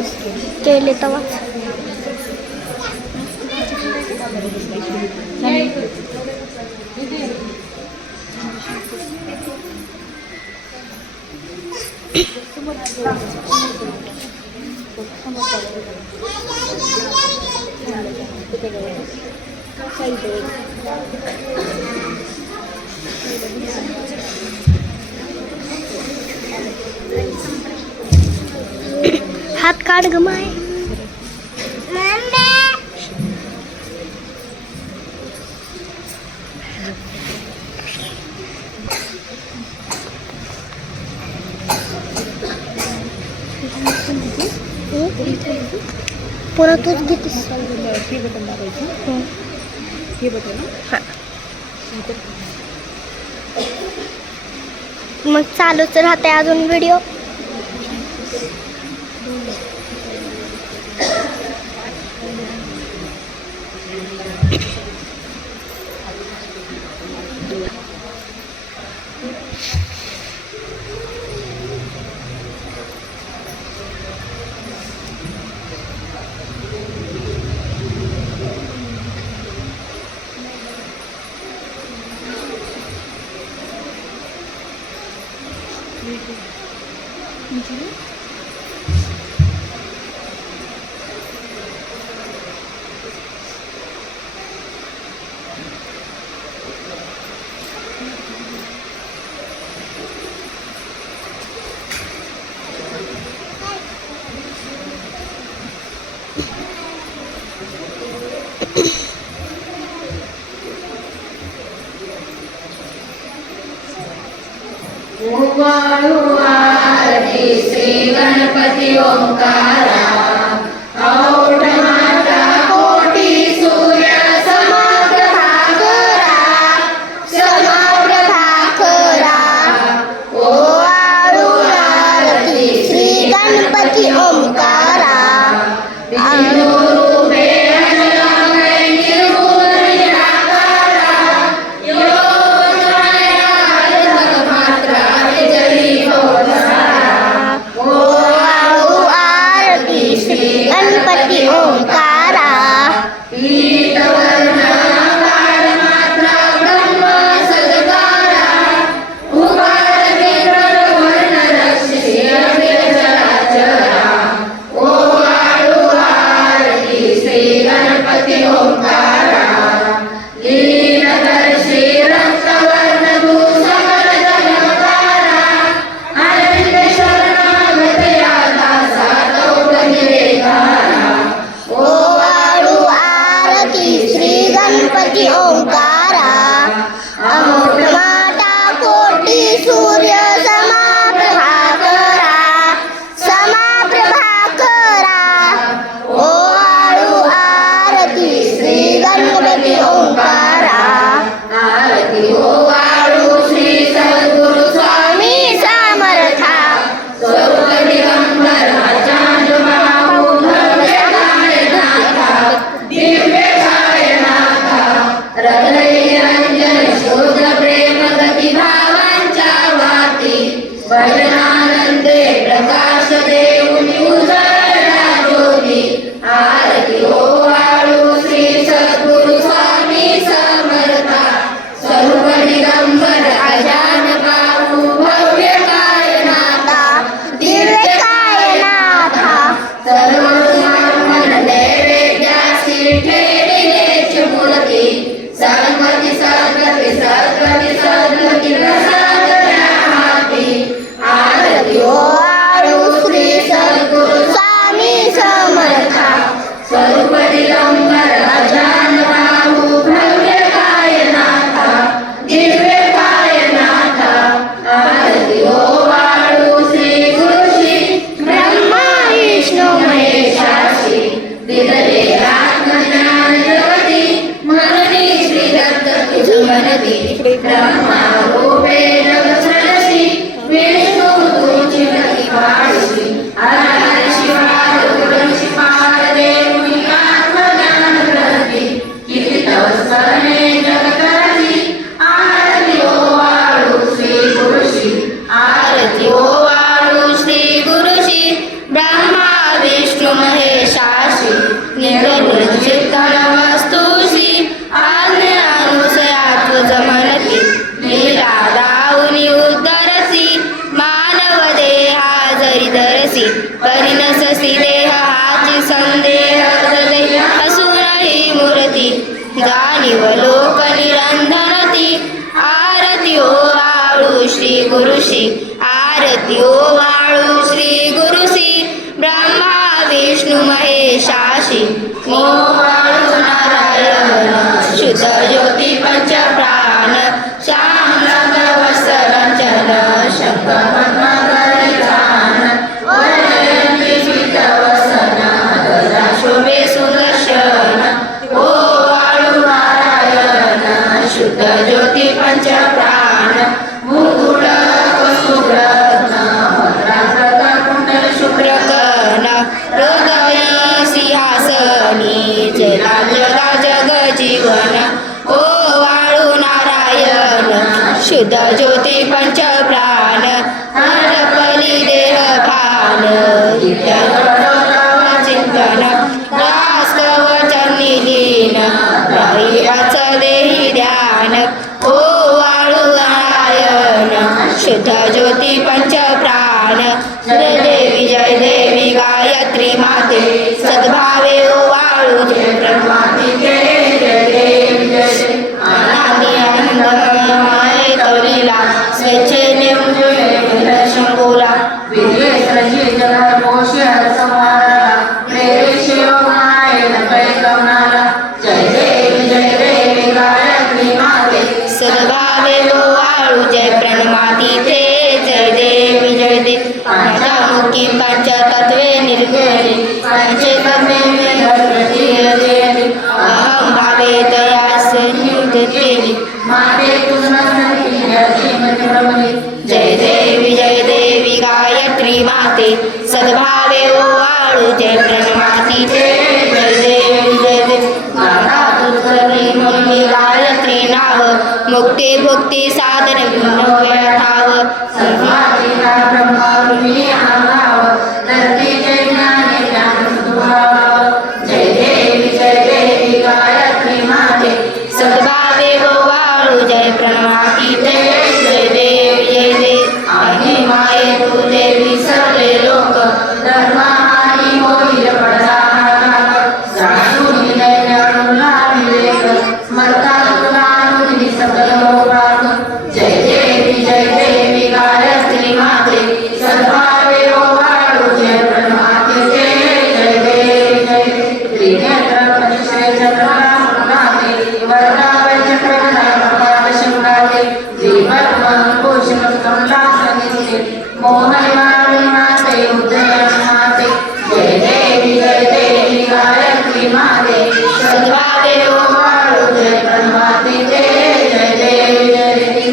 केले तेव्हा हात काढ ग माय पुन्हा तूच घेतेस हे बटन दाबायचं हे बटन हां मग चालूच राहते अजून व्हिडिओ आरती श्री गणपती ओंकारा औढ माता कोटी सूर्य समप्रभा करा ओ आरती श्री गणपती ओंकारा सरसी परिणससी देह हाची संदेह हृदय असून ही मूर्ती जाणीव लोक निरंधनती आरती ओ वाळू श्री गुरुशी आरती ओ वाळू श्री गुरुशी ब्रह्मा विष्णू महेशाशी ओ वाळू नारायण शुद्ध ज्योती पंच प्राण श्याम रंग वत्सरंजन शंकर पद्मधरी जान वरयंती चित्तवसन गदा शोभे सुदर्शन ओ वाळू नारायण शुद्ध ज्योती पंच प्राण मुकुट कस्तुरत्न मकरांतक कुंडल शुभ्रकर्ण हृदयी सिंहासनी जला जग जीवन ओ वाळू नारायण शुद्ध ज्योती पंच प्राण हरपली देह भान चिंतन दास वचन लीन वाच देही ध्यान ओ वाळू नारायण शुद्ध ज्योती पंच प्राण जय देवी गायत्री माते सद्भावे ओ वाळू जय ब्रह्माती जय देवी जय आनंदी आनंदमय कलीला स्वेच्छेने शंभूला विद्वेषी जगत मोक्ष संहारा मेरे शिवमाय पैगंबरा जय देवी गायत्री माते सद्भावे ओ वाळू जय प्रणमाती ते जय देवी मुखी पंचतत्वे निर्गुणे पंचतत्वे अहम भावे तया संयुक्तेने माते जय देवी गायत्री माते सद्भावे ओ वाळू जय प्रणमाती ते जय देवी माता तुझी मुनी गायत्री नाव मुक्ती भुक्ती साधन विनोव्या ठाव संहारिका ब्रह्मरुणी आभाव धरती जय ज्ञाने ज्ञान सुभाव जय देवी गायत्री माते सद्भावे ओ वाळू जय प्रणमाती ते जय देवी आणि माये तू देवी सर्वे लोक धर्माहानी होईल पडला साधुनी नैन्यानुला विवेक स्मरता तुलानुनी सकल मोगात जय देवी गायत्री माते सद्भावे ओ वाळू जय प्रणमाती ते जय देवी त्रिनेत्र पंचशय चक्राते वरदावय चक्रगदा शंभराते जीवत्वं भूषण कमलासनिते मोहन वाळू माते उदय माते जय देवी गायत्री माते सद्भावे ओ वाळू जय प्रणमाती ते जय देवी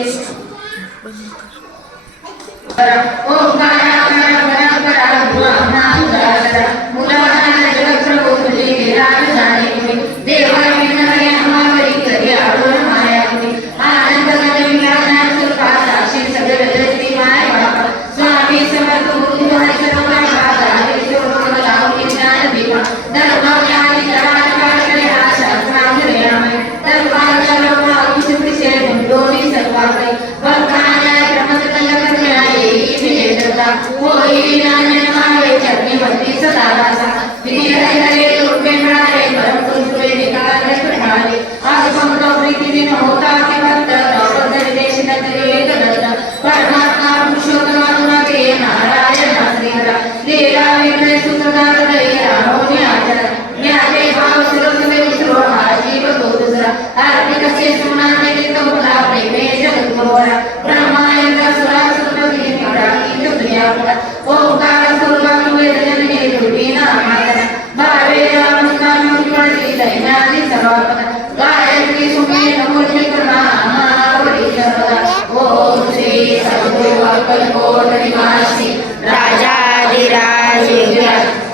राजाधिराज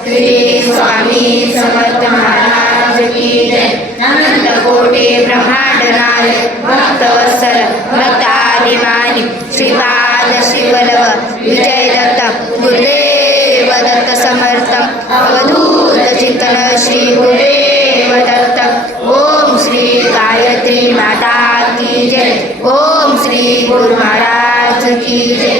श्री स्वामी समर्थ महाराज की जय। अनंत कोटि ब्रह्मांड नायक भक्तवत्सल भक्ताभिमानी श्रीपाद शिवलव विजय दत्त गुरुदेव दत्त समर्थ अवधूत चिंतन श्री गुरुदेव दत्त। ओम श्री गायत्री माता की जय। ओम श्री गुरु महाराज की जय।